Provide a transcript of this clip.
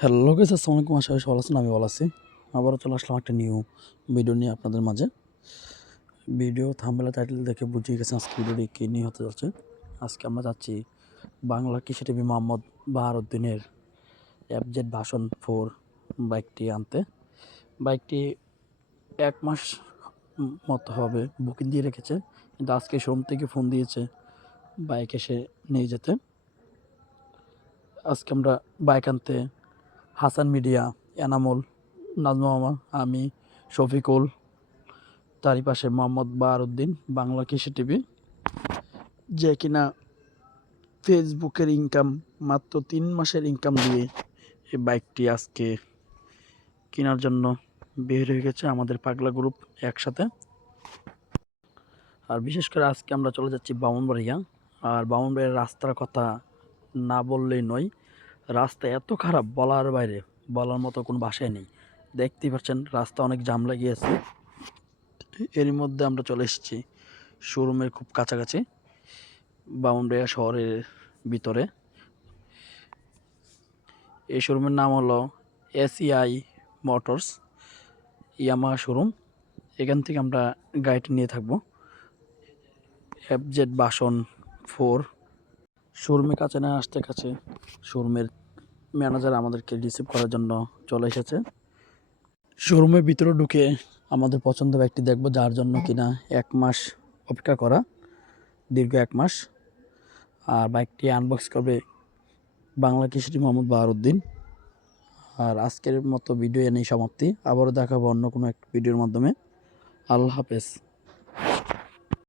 Hello guys, আসসালামু আলাইকুম। আশা করি সবাই ভালো আছেন। আমি ভালো আছি। আবারও চলে আসলাম একটা নিউ ভিডিও নিয়ে আপনাদের মাঝে। ভিডিও থাম্বনেল টাইটেল দেখে বুঝিয়ে গেছেন আজকে ভিডিওটি কী নিয়ে হতে যাচ্ছে। আজকে আমরা যাচ্ছি বাংলা কৃষি টিভি মোহাম্মদ বাহারউদ্দিনের এফজেড ভার্সন 4 বাইকটি আনতে। বাইকটি 1 মাস মতো হবে বুকিং দিয়ে রেখেছে, কিন্তু আজকে শোরুম থেকে ফোন দিয়েছে বাইক এসে নিয়ে যেতে। আজকে আমরা বাইক আনতে হাসান মিডিয়া, এনামুল, নাজমা মামা, আমি, শফিকুল, তারই পাশে মোহাম্মদ বাহারউদ্দিন, বাংলা কৃষি টিভি, যে কিনা ফেসবুকের ইনকাম মাত্র 3 মাসের ইনকাম দিয়ে এই বাইকটি আজকে কেনার জন্য বের হয়ে গেছে আমাদের পাগলা গ্রুপ একসাথে। আর বিশেষ করে আজকে আমরা চলে যাচ্ছি ব্রাহ্মণবাড়িয়া। আর ব্রাহ্মণবাড়িয়ার রাস্তার কথা না বললেই নয়। রাস্তা এত খারাপ, বলার বাইরে, বলার মতো কোনো ভাষাই নেই। দেখতেই পাচ্ছেন রাস্তা অনেক জাম লাগিয়েছে। এরই মধ্যে আমরা চলে এসেছি শোরুমের খুব কাছাকাছি, ব্রাহ্মণবাড়িয়া শহরের ভিতরে। এই শোরুমের নাম হলো এসইআই মোটরস ইয়ামাহা শোরুম। এখান থেকে আমরা গাড়িটি নিয়ে থাকবো এফজেড ভার্সন 4। শোরুমের কাছে না আসতে কাছে শোরুমের ম্যানেজার আমাদেরকে রিসিভ করার জন্য চলে এসেছে। শোরুমের ভিতরে ঢুকে আমাদের পছন্দ বাইকটি দেখবো, যার জন্য কিনা 1 মাস অপেক্ষা করা, দীর্ঘ 1 মাস। আর বাইকটি আনবক্স করবে বাংলা কৃষি মোহাম্মদ বাহারউদ্দিন। আর আজকের মতো ভিডিও এনেই সমাপ্তি। আবারও দেখাবো অন্য কোনো এক ভিডিওর মাধ্যমে। আল্লাহ হাফেজ।